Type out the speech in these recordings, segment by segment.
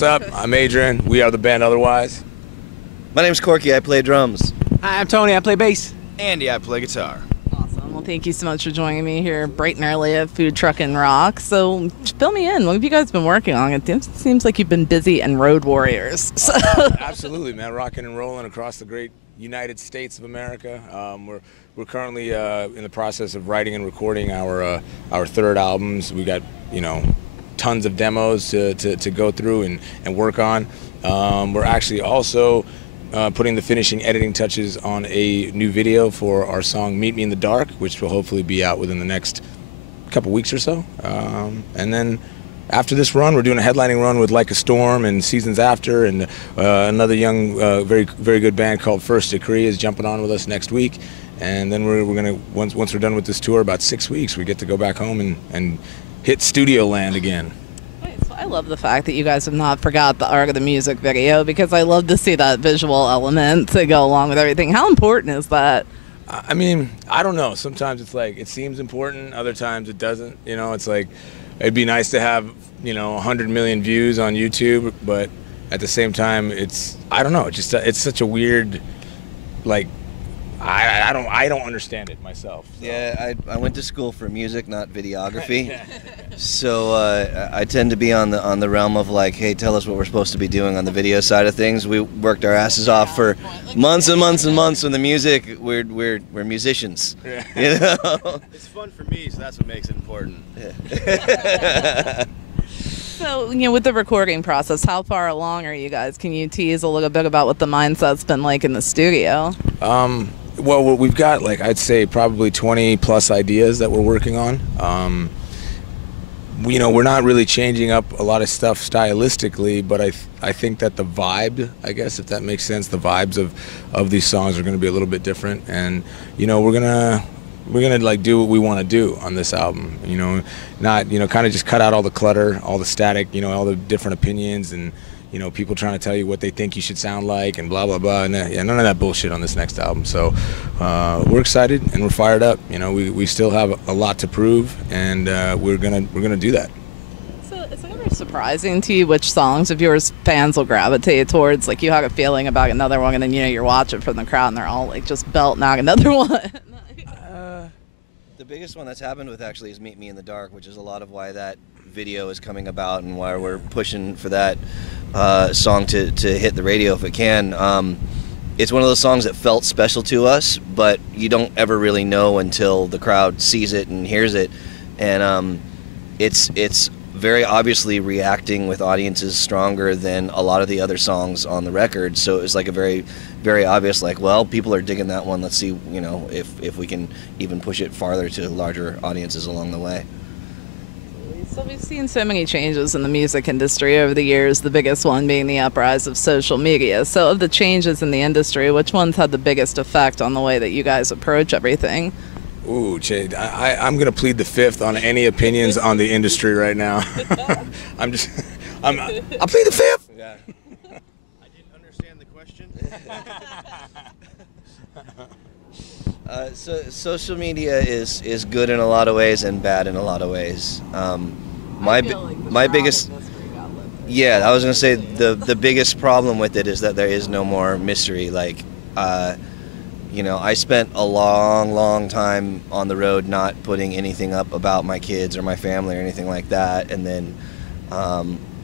What's up? I'm Adrian. We are the band Otherwise. My name's Corky. I play drums. Hi, I'm Tony. I play bass. Andy, I play guitar. Awesome. Well, thank you so much for joining me here bright and early at Food Truck Rock. So, fill me in. What have you guys been working on? It seems like you've been busy and road warriors. So. Absolutely, man. Rocking and rolling across the great United States of America. We're currently in the process of writing and recording our third albums. We got, tons of demos to go through and work on. We're actually also putting the finishing editing touches on a new video for our song Meet Me in the Dark, which will hopefully be out within the next couple weeks or so. And then after this run, we're doing a headlining run with Like a Storm and Seasons After, and another young, very good band called First Decree is jumping on with us next week. And then we're gonna, once we're done with this tour, about 6 weeks, we get to go back home and hit studio land again. So I love the fact that you guys have not forgot the art of the music video, because I love to see that visual element to go along with everything. How important is that? I mean, I don't know. Sometimes it's like, it seems important. Other times it doesn't. It's like, it'd be nice to have, 100 million views on YouTube, but at the same time, I don't know. It's such a weird, like, I don't understand it myself. So. Yeah, I went to school for music, not videography. So I tend to be on the realm of like, hey, tell us what we're supposed to be doing on the video side of things. We worked our asses off for months and months and months on the music. We're musicians. Yeah. It's fun for me, so that's what makes it important. Yeah. So, with the recording process, how far along are you guys? Can you tease a little bit about what the mindset's been like in the studio? Well, we've got, like, I'd say probably 20 plus ideas that we're working on. We're not really changing up a lot of stuff stylistically, but I think that the vibe, I guess, if that makes sense, the vibes of these songs are going to be a little bit different. And, we're gonna like do what we want to do on this album, not, kind of just cut out all the clutter, all the static, all the different opinions and, people trying to tell you what they think you should sound like and blah, blah, blah. And none of that bullshit on this next album. So we're excited and we're fired up. We still have a lot to prove, and we're gonna do that. So is it ever surprising to you which songs of yours fans will gravitate towards? Like, you have a feeling about another one, and then, you're watching from the crowd and they're all like just belting out another one. The biggest one that's happened with actually is Meet Me in the Dark, which is a lot of why that video is coming about and why we're pushing for that song to hit the radio if it can. It's one of those songs that felt special to us, but you don't ever really know until the crowd sees it and hears it. And it's very obviously reacting with audiences stronger than a lot of the other songs on the record. So it was like a very, very obvious, like, well, people are digging that one. Let's see, if we can even push it farther to larger audiences along the way. So we've seen so many changes in the music industry over the years, the biggest one being the uprise of social media. So of the changes in the industry, which ones had the biggest effect on the way that you guys approach everything? Ooh, Jade, I'm going to plead the fifth on any opinions on the industry right now. I'll plead the fifth. Yeah. I didn't understand the question. So social media is good in a lot of ways and bad in a lot of ways. My biggest, yeah, I was gonna say the biggest problem with it is that there is no more mystery. Like, I spent a long time on the road not putting anything up about my kids or my family or anything like that, and then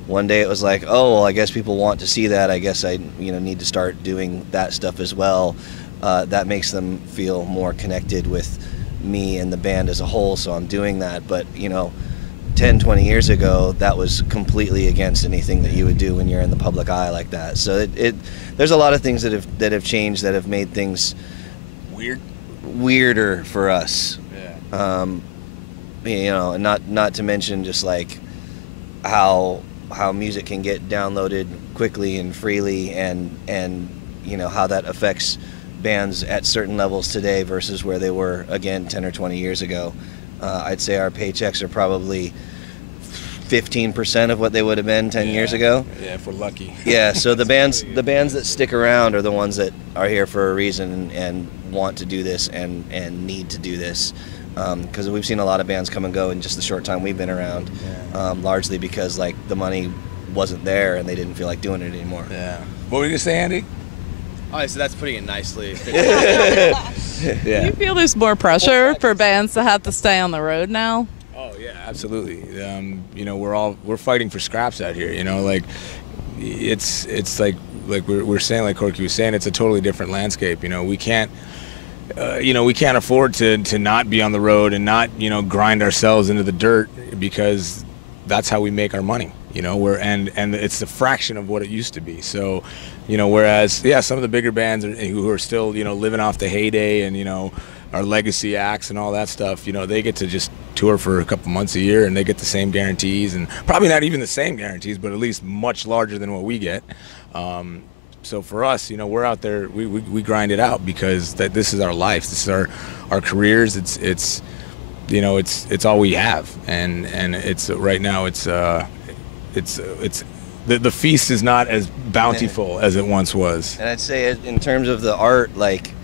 one day it was like, oh, well, I guess people want to see that. I guess I need to start doing that stuff as well. That makes them feel more connected with me and the band as a whole, so I'm doing that. But 10, 20 years ago, that was completely against anything that you would do when you're in the public eye like that. So there's a lot of things that have changed, that have made things weirder for us. Yeah. And not to mention just like how music can get downloaded quickly and freely, and how that affects bands at certain levels today versus where they were, again, 10 or 20 years ago. I'd say our paychecks are probably 15% of what they would have been 10 years ago. Yeah, if we're lucky. Yeah, so the bands that stick around are the ones that are here for a reason and want to do this and need to do this. Because we've seen a lot of bands come and go in just the short time we've been around, largely because like the money wasn't there and they didn't feel like doing it anymore. Yeah. What were you gonna say, Andy? Oh, so that's putting it nicely. Do you feel there's more pressure for bands to have to stay on the road now? Oh yeah, absolutely. You know, we're fighting for scraps out here. You know, like it's like we're saying, like Corky was saying, it's a totally different landscape. You know, we can't afford to not be on the road and not, you know, grind ourselves into the dirt, because that's how we make our money. You know, and it's a fraction of what it used to be. So, you know, whereas some of the bigger bands who are still, you know, living off the heyday and, you know, our legacy acts and all that stuff, you know, they get to just tour for a couple months a year and they get the same guarantees, and probably not even the same guarantees, but at least much larger than what we get. So for us, you know, we're out there, we grind it out because this is our life, this is our careers. It's you know, it's all we have, and it's right now the feast is not as bountiful as it once was. And I'd say in terms of the art, like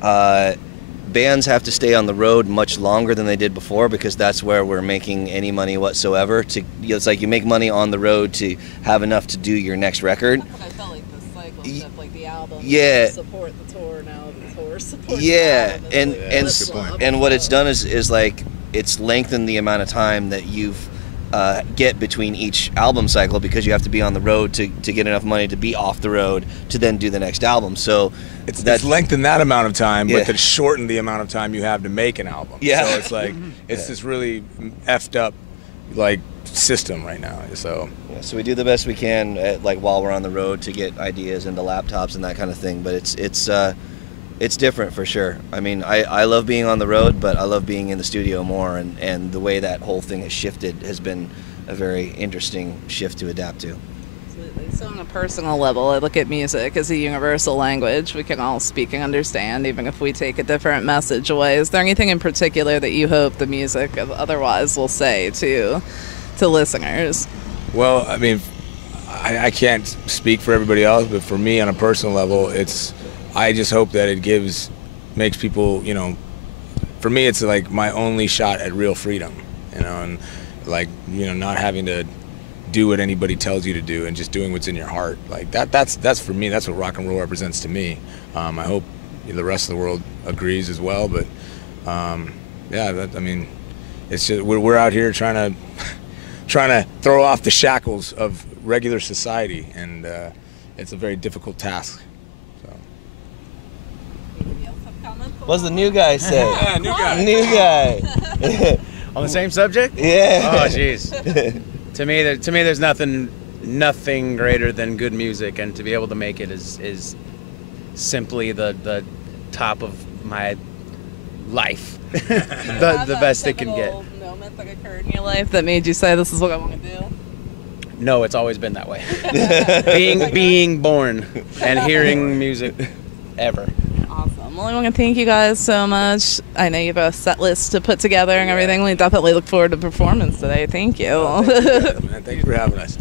bands have to stay on the road much longer than they did before, because that's where we're making any money whatsoever. It's like you make money on the road to have enough to do your next record. That's what I felt like the cycle shift, like the album. Yeah. Support the tour, now the tour supports Yeah, the album. and what it's done is like it's lengthened the amount of time that you've get between each album cycle, because you have to be on the road to get enough money to be off the road to then do the next album. So it's lengthened that amount of time, but it's shortened the amount of time you have to make an album. Yeah. So it's like it's this really effed up like system right now. So so we do the best we can like while we're on the road to get ideas into laptops and that kind of thing. But it's different for sure. I mean, I love being on the road, but I love being in the studio more, and the way that whole thing has shifted has been a very interesting shift to adapt to. Absolutely. So on a personal level, I look at music as a universal language we can all speak and understand, even if we take a different message away. Is there anything in particular that you hope the music of Otherwise will say to listeners? Well, I mean, I can't speak for everybody else, but for me on a personal level, I just hope that it makes people, you know, for me it's like my only shot at real freedom, you know, and like, you know, not having to do what anybody tells you to do and just doing what's in your heart. Like that's for me, that's what rock and roll represents to me. I hope the rest of the world agrees as well, but I mean, it's just we're out here trying to throw off the shackles of regular society, and it's a very difficult task. What's the new guy say? Yeah, new guy. New guy. On the same subject? Yeah. Oh, jeez. To me, there's nothing greater than good music, and to be able to make it is simply the top of my life. the best it can get. Moment that occurred in your life that made you say, "This is what I want to do"? No, it's always been that way. being born and hearing music ever. Awesome. Well, I want to thank you guys so much. I know you have a set list to put together and everything. We definitely look forward to the performance today. Thank you. Thank you, man. Thank you for having us.